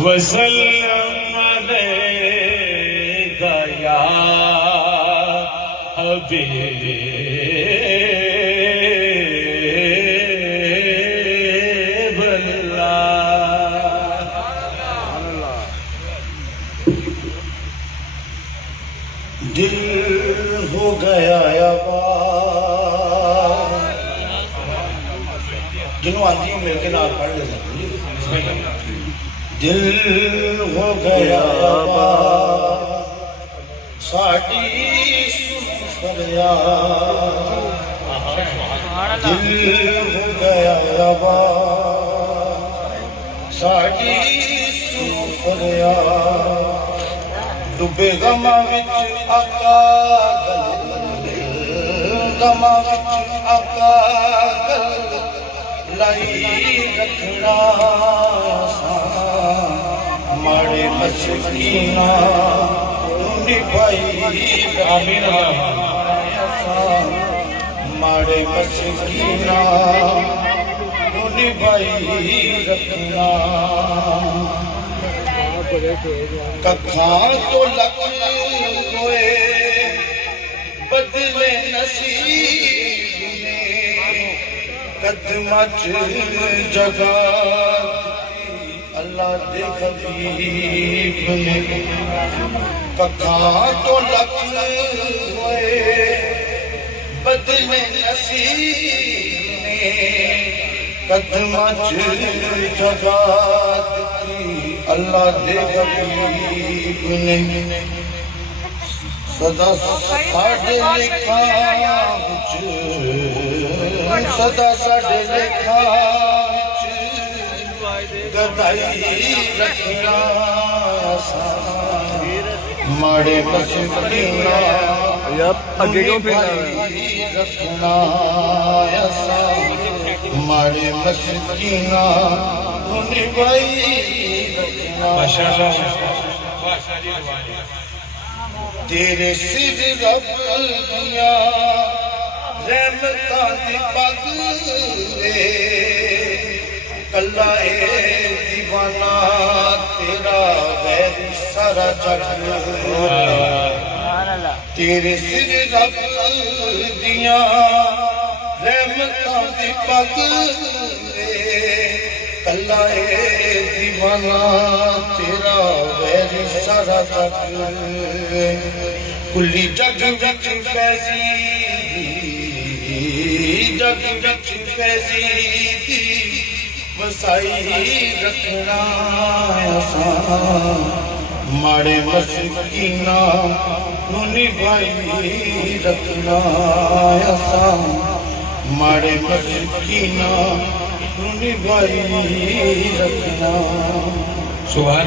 وسلم علیکہ یا حبیب اللہ۔ دل ہو گیا یابار، جنہوں آتی ہیں میرے کے نال پڑھ لے سکتے۔ دل ہو گیا یابار ساڑی فریاد، دل ہو گیا یابار ساڑی فریاد، ڈبے غمہ وچ آقا غمہ وچ آقا لائی رکھنا ماڑے مسکینہ نبھائی آمین ماڑے مسکینہ نبھائی رکھنا، ککھاں تو لگ ہوئے بدلے نصیب نے، قدمت جگہ اللہ دے حبیب نے، ککھاں تو لگ ہوئے بدلے نصیب نے، قدمت جگہ اللہ دے حبیب نے، صدا ساڑھے لکھا صدا ساڑھے لکھا گدائی رکھنا ماڑے مسکینہ نبھائی رکھنا، ماڑے مسکینہ نبھائی رکھنا، تیرے سر رب دیا رحمتاں دی پگ دے، کلہ اے دیوانہ تیرا غیر سارا جگ، تیرے سر رب دیا رحمتاں دی پگ دے، کلہ اے دیوانہ تیرا غیر سارا جگ، کلی جگ وچ فیضی جگ وچ فیضی دی وسائی رکھنا، ماڑے مسکینہ نبھائی رکھنا، ماڑے مسکینہ نبھائی رکھنا۔